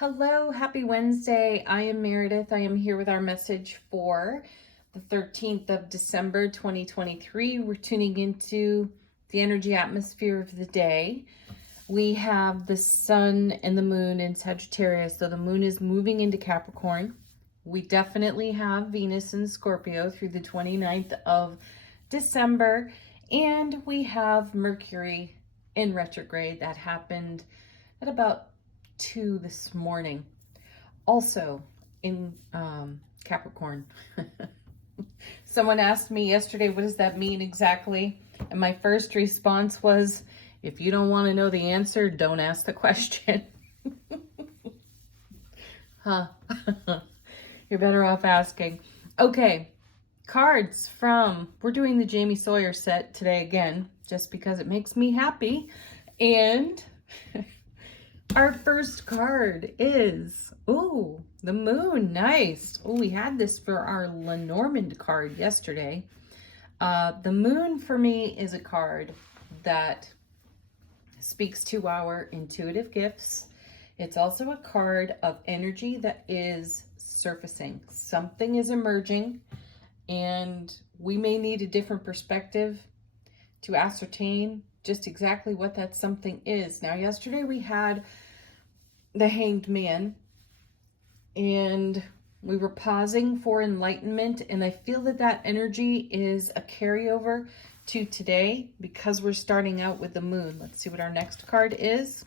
Hello, happy Wednesday. I am Meredith. I am here with our message for the 13th of December 2023. We're tuning into the energy atmosphere of the day. We have the sun and the moon in Sagittarius, so the moon is moving into Capricorn. We definitely have Venus in Scorpio through the 29th of December, and we have Mercury in retrograde. That happened at about 2 this morning. Also in Capricorn. Someone asked me yesterday, what does that mean exactly? And my first response was, if you don't want to know the answer, don't ask the question. Huh. You're better off asking. Okay, cards from, we're doing the Jamie Sawyer set today again, just because it makes me happy. And our first card is, ooh, the moon. Nice. Oh, we had this for our Lenormand card yesterday. The moon for me is a card that speaks to our intuitive gifts. It's also a card of energy that is surfacing. Something is emerging, and we may need a different perspective to ascertain just exactly what that something is. Now, yesterday we had the Hanged Man, and we were pausing for enlightenment, and I feel that that energy is a carryover to today because we're starting out with the moon. Let's see what our next card is.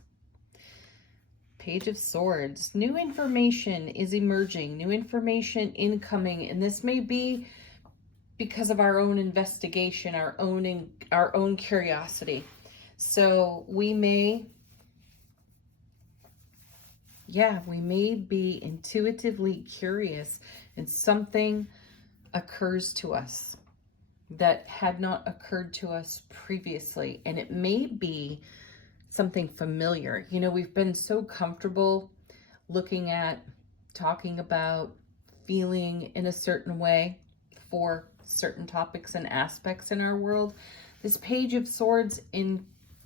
Page of Swords. New information is emerging, new information incoming, and this may be because of our own investigation, our own curiosity. So we may be intuitively curious, and something occurs to us that had not occurred to us previously, and it may be something familiar. You know, we've been so comfortable looking at, talking about, feeling in a certain way for certain topics and aspects in our world. This Page of Swords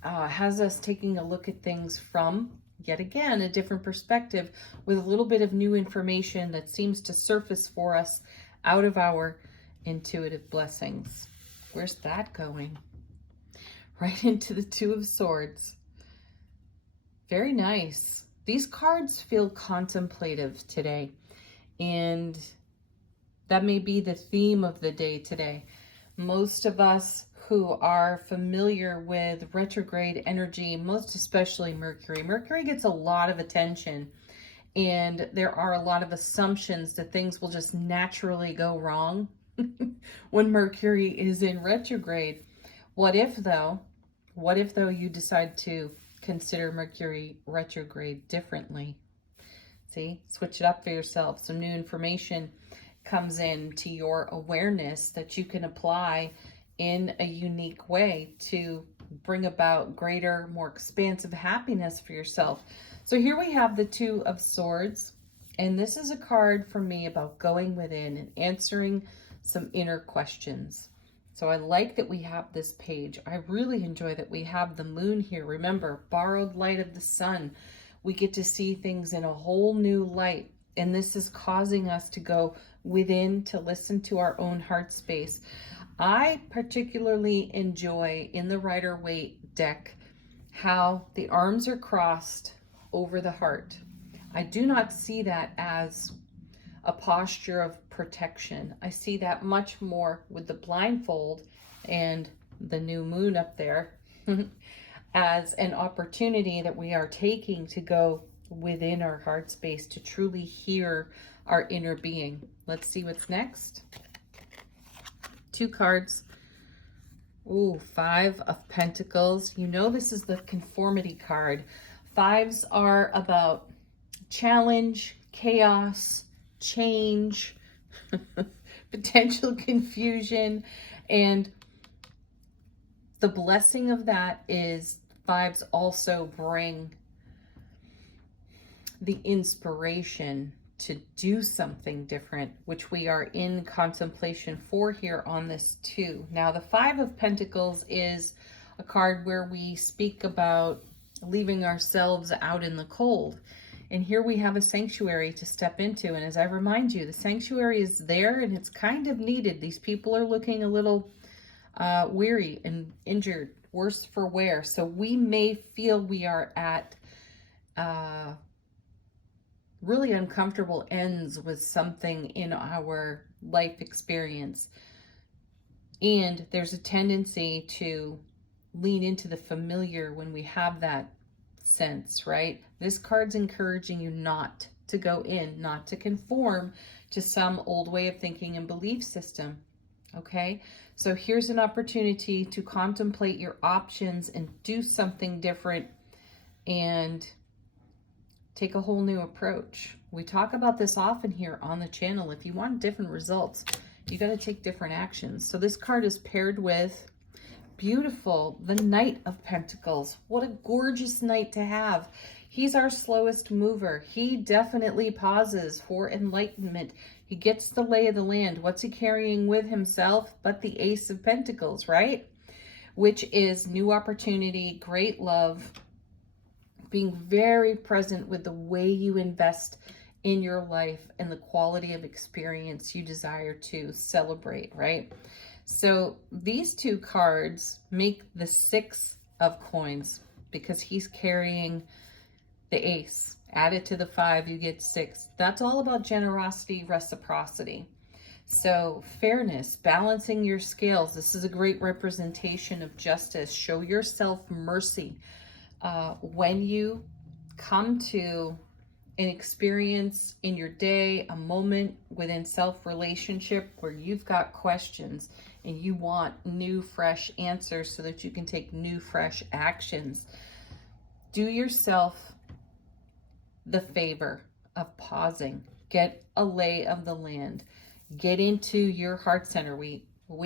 has us taking a look at things from, yet again, a different perspective with a little bit of new information that seems to surface for us out of our intuitive blessings. Where's that going? Right into the Two of Swords. Very nice. These cards feel contemplative today, and that may be the theme of the day today. Most of us who are familiar with retrograde energy, most especially Mercury. Mercury gets a lot of attention, and there are a lot of assumptions that things will just naturally go wrong when Mercury is in retrograde. What if though you decide to consider Mercury retrograde differently? See, switch it up for yourself. Some new information comes in to your awareness that you can apply in a unique way to bring about greater, more expansive happiness for yourself. So here we have the Two of Swords, and this is a card for me about going within and answering some inner questions. So I like that we have this page. I really enjoy that we have the moon here. Remember, borrowed light of the sun. We get to see things in a whole new light, and this is causing us to go within to listen to our own heart space. I particularly enjoy in the Rider-Waite deck how the arms are crossed over the heart. I do not see that as a posture of protection. I see that much more with the blindfold and the new moon up there as an opportunity that we are taking to go within our heart space to truly hear our inner being. Let's see what's next. Two cards. Ooh, Five of Pentacles. You know this is the conformity card. Fives are about challenge, chaos, change, potential confusion, and the blessing of that is fives also bring the inspiration to do something different, which we are in contemplation for here on this too. Now, the Five of Pentacles is a card where we speak about leaving ourselves out in the cold. And here we have a sanctuary to step into. And as I remind you, the sanctuary is there and it's kind of needed. These people are looking a little weary and injured, worse for wear. So we may feel we are at really uncomfortable ends with something in our life experience. And there's a tendency to lean into the familiar when we have that sense, right? This card's encouraging you not to go in, not to conform to some old way of thinking and belief system. Okay, so here's an opportunity to contemplate your options and do something different and take a whole new approach. We talk about this often here on the channel. If you want different results, you got to take different actions. So this card is paired with beautiful, the Knight of Pentacles. What a gorgeous knight to have. He's our slowest mover. He definitely pauses for enlightenment. He gets the lay of the land. What's he carrying with himself but the Ace of Pentacles, right? Which is new opportunity, great love, being very present with the way you invest in your life and the quality of experience you desire to celebrate, right? So these two cards make the 6 of coins because he's carrying the ace. Add it to the 5, you get 6. That's all about generosity, reciprocity. So fairness, balancing your scales. This is a great representation of justice. Show yourself mercy. When you come to an experience in your day, a moment within self-relationship where you've got questions and you want new, fresh answers so that you can take new, fresh actions, do yourself the favor of pausing. Get a lay of the land. Get into your heart center. We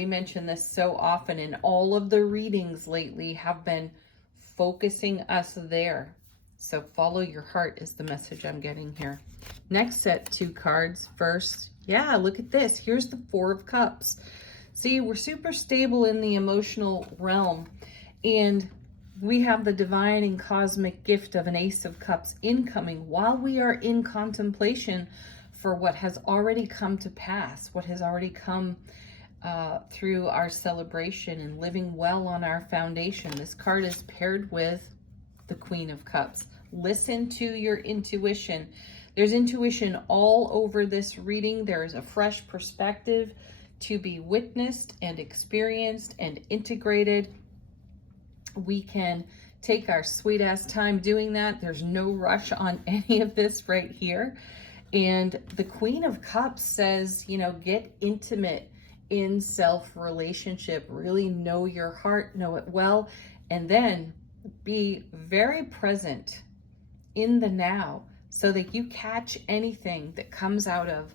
mention this so often, and all of the readings lately have been focusing us there. So follow your heart is the message I'm getting here. Next set 2 cards. First, yeah, look at this. Here's the 4 of Cups. See, we're super stable in the emotional realm, and we have the divine and cosmic gift of an Ace of Cups incoming while we are in contemplation for what has already come to pass, what has already come through our celebration and living well on our foundation. This card is paired with the Queen of Cups. Listen to your intuition. There's intuition all over this reading. There is a fresh perspective to be witnessed and experienced and integrated. We can take our sweet ass time doing that. There's no rush on any of this right here. And the Queen of Cups says, you know, get intimate in self-relationship. Really know your heart, know it well, and then be very present in the now so that you catch anything that comes out of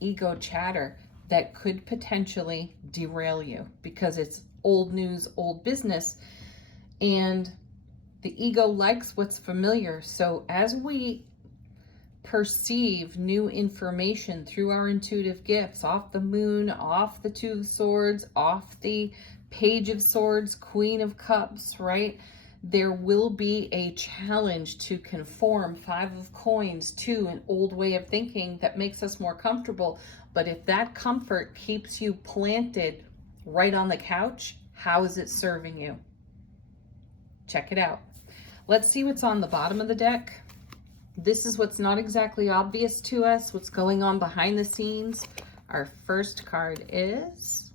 ego chatter that could potentially derail you, because it's old news, old business, and the ego likes what's familiar. So as we perceive new information through our intuitive gifts, off the moon, off the 2 of Swords, off the Page of Swords, Queen of Cups, right? There will be a challenge to conform, 5 of Coins, to an old way of thinking that makes us more comfortable. But if that comfort keeps you planted right on the couch, how is it serving you? Check it out. Let's see what's on the bottom of the deck. This is what's not exactly obvious to us, what's going on behind the scenes. Our first card is,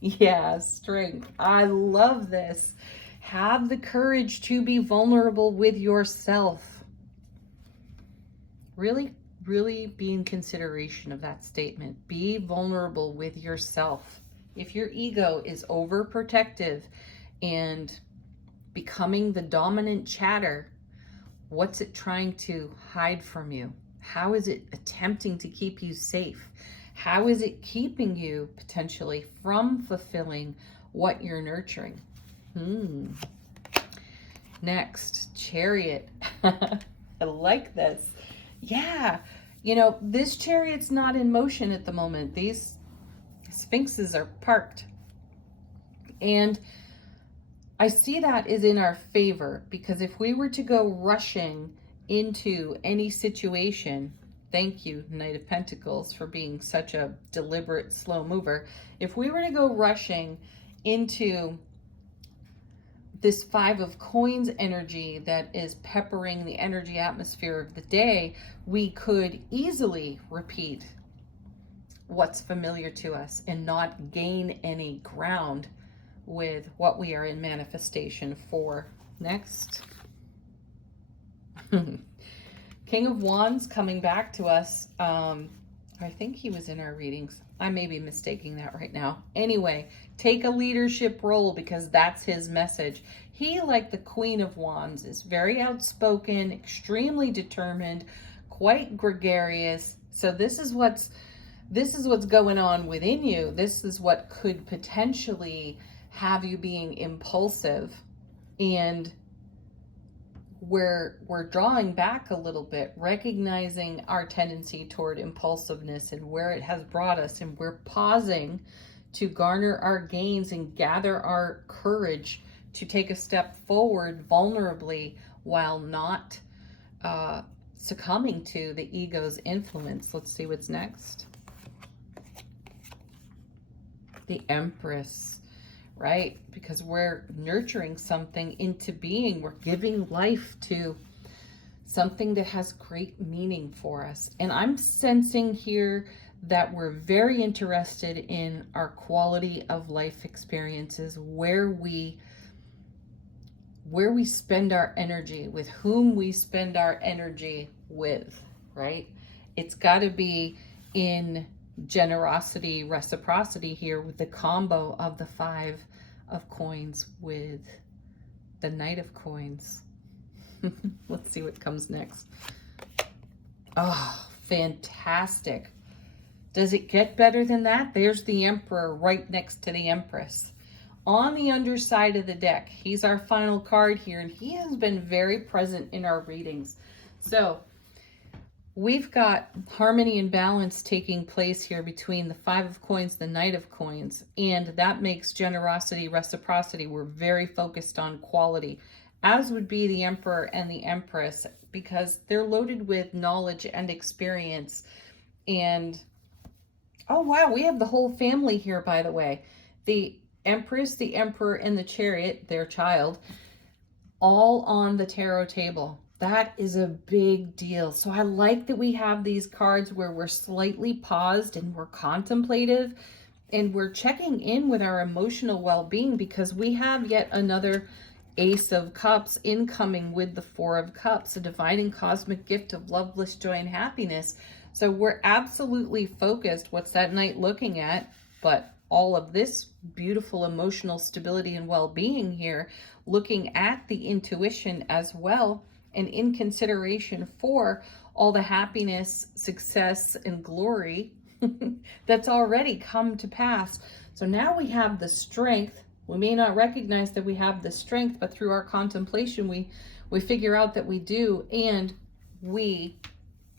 yeah, Strength. I love this. Have the courage to be vulnerable with yourself. Really, really be in consideration of that statement. Be vulnerable with yourself. If your ego is overprotective and becoming the dominant chatter, what's it trying to hide from you? How is it attempting to keep you safe? How is it keeping you potentially from fulfilling what you're nurturing? Next, Chariot. I like this. Yeah, you know, this Chariot's not in motion at the moment. These Sphinxes are parked. And I see that is in our favor, because if we were to go rushing into any situation, thank you, Knight of Pentacles, for being such a deliberate, slow mover. If we were to go rushing into this Five of Coins energy that is peppering the energy atmosphere of the day, we could easily repeat what's familiar to us and not gain any ground with what we are in manifestation for. Next. King of Wands coming back to us. I think he was in our readings. I may be mistaking that right now. Anyway, take a leadership role because that's his message. He, like the Queen of Wands, is very outspoken, extremely determined, quite gregarious. So this is what's going on within you. This is what could potentially have you being impulsive, and we're drawing back a little bit, recognizing our tendency toward impulsiveness and where it has brought us, and we're pausing to garner our gains and gather our courage to take a step forward vulnerably while not succumbing to the ego's influence. Let's see what's next. The Empress. Right? Because we're nurturing something into being. We're giving life to something that has great meaning for us. And I'm sensing here that we're very interested in our quality of life experiences, where we spend our energy, with whom we spend our energy with, right? It's got to be in generosity, reciprocity here, with the combo of the Five of Coins with the Knight of Coins. Let's see what comes next. Oh, fantastic. Does it get better than that? There's the Emperor right next to the Empress. On the underside of the deck, he's our final card here, and he has been very present in our readings. So we've got harmony and balance taking place here between the Five of Coins, the Knight of Coins, and that makes generosity, reciprocity. We're very focused on quality, as would be the Emperor and the Empress, because they're loaded with knowledge and experience. And, oh wow, we have the whole family here, by the way. The Empress, the Emperor, and the Chariot, their child, all on the tarot table. That is a big deal. So I like that we have these cards where we're slightly paused and we're contemplative and we're checking in with our emotional well-being, because we have yet another Ace of Cups incoming with the Four of Cups, a divine and cosmic gift of love, bliss, joy, and happiness. So we're absolutely focused. What's that Knight looking at? But all of this beautiful emotional stability and well-being here, looking at the intuition as well, and in consideration for all the happiness, success, and glory that's already come to pass. So now we have the strength. We may not recognize that we have the strength, but through our contemplation, we figure out that we do, and we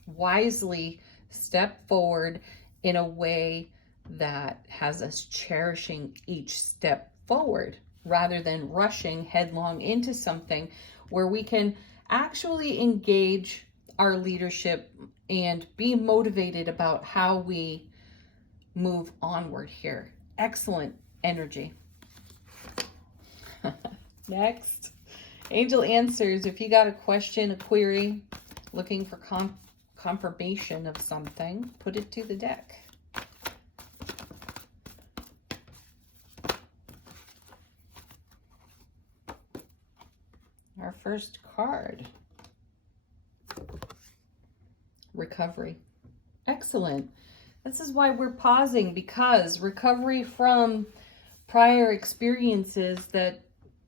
wisely step forward in a way that has us cherishing each step forward, rather than rushing headlong into something where we can actually engage our leadership and be motivated about how we move onward here. Excellent energy. Next, Angel Answers. If you got a question, a query, looking for confirmation of something, put it to the deck. Our first card, recovery. Excellent. This is why we're pausing, because recovery from prior experiences that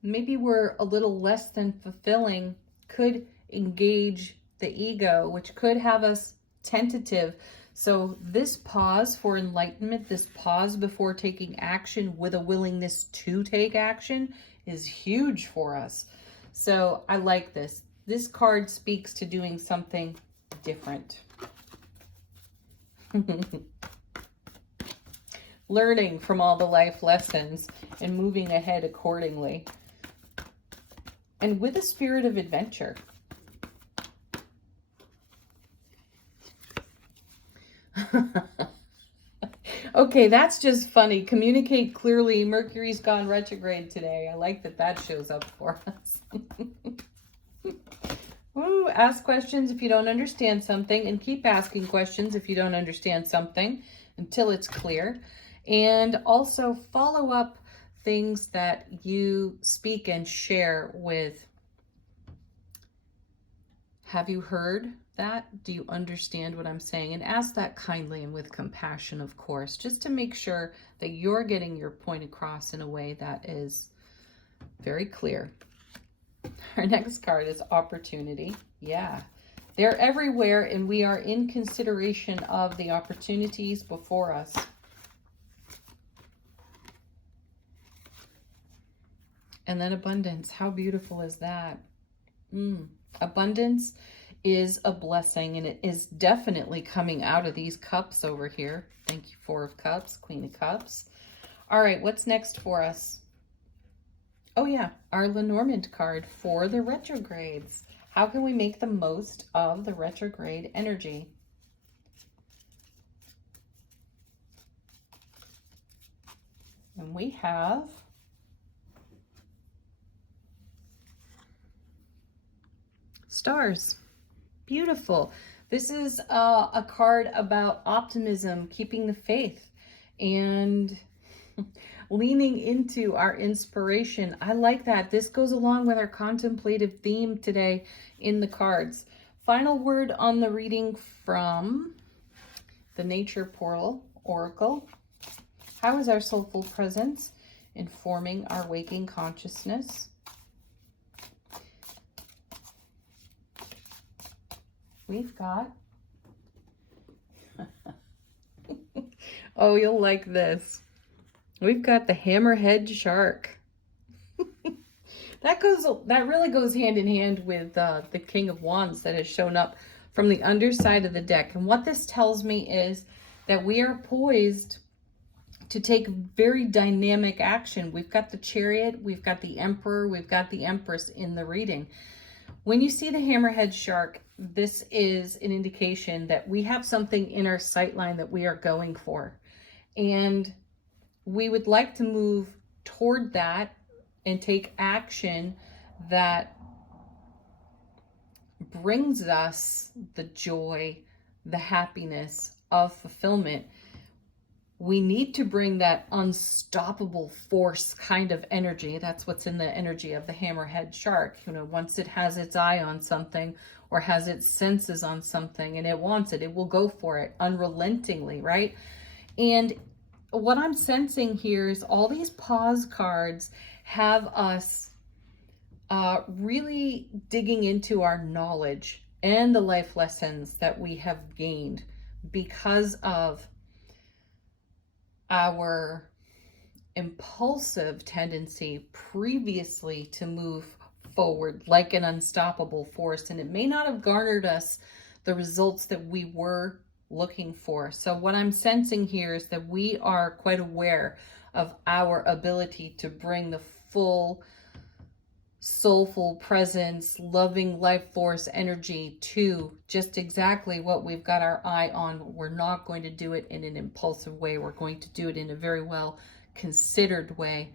maybe were a little less than fulfilling could engage the ego, which could have us tentative. So this pause for enlightenment, this pause before taking action with a willingness to take action, is huge for us. So I like this. This card speaks to doing something different. Learning from all the life lessons and moving ahead accordingly. And with a spirit of adventure. Okay, that's just funny. Communicate clearly. Mercury's gone retrograde today. I like that that shows up for us. Ooh, ask questions if you don't understand something, and keep asking questions if you don't understand something until it's clear. And also follow up things that you speak and share with. Have you heard that? Do you understand what I'm saying? And ask that kindly and with compassion, of course, just to make sure that you're getting your point across in a way that is very clear. Our next card is opportunity. Yeah, they're everywhere, and we are in consideration of the opportunities before us. And then abundance. How beautiful is that? Abundance is a blessing, and it is definitely coming out of these cups over here. Thank you, Four of Cups, Queen of Cups. All right, what's next for us? Oh yeah, our Lenormand card for the retrogrades. How can we make the most of the retrograde energy? And we have stars. Beautiful. This is a card about optimism, keeping the faith, and leaning into our inspiration. I like that. This goes along with our contemplative theme today in the cards. Final word on the reading from the Nature Portal Oracle. How is our soulful presence informing our waking consciousness? We've got, oh, you'll like this. We've got the Hammerhead Shark. That really goes hand in hand with the King of Wands that has shown up from the underside of the deck. And what this tells me is that we are poised to take very dynamic action. We've got the Chariot, we've got the Emperor, we've got the Empress in the reading. When you see the Hammerhead Shark, this is an indication that we have something in our sightline that we are going for. And we would like to move toward that and take action that brings us the joy, the happiness of fulfillment. We need to bring that unstoppable force kind of energy. That's what's in the energy of the Hammerhead Shark. You know, once it has its eye on something or has its senses on something and it wants it, it will go for it unrelentingly, right? And what I'm sensing here is all these pause cards have us really digging into our knowledge and the life lessons that we have gained because of our impulsive tendency previously to move forward like an unstoppable force, and it may not have garnered us the results that we were looking for. So what I'm sensing here is that we are quite aware of our ability to bring the full soulful presence, loving life force energy to just exactly what we've got our eye on. We're not going to do it in an impulsive way. We're going to do it in a very well considered way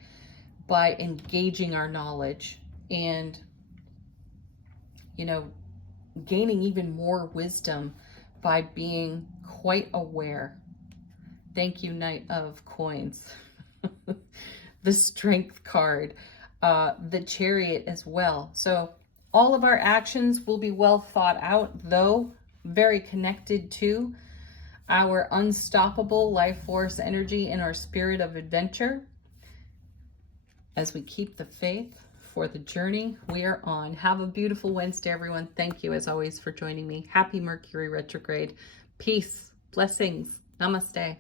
by engaging our knowledge and, you know, gaining even more wisdom by being quite aware. Thank you, Knight of Coins. The Strength card. The Chariot as well. So all of our actions will be well thought out, though very connected to our unstoppable life force energy and our spirit of adventure as we keep the faith for the journey we are on. Have a beautiful Wednesday, everyone. Thank you, as always, for joining me. Happy Mercury retrograde. Peace, blessings, namaste.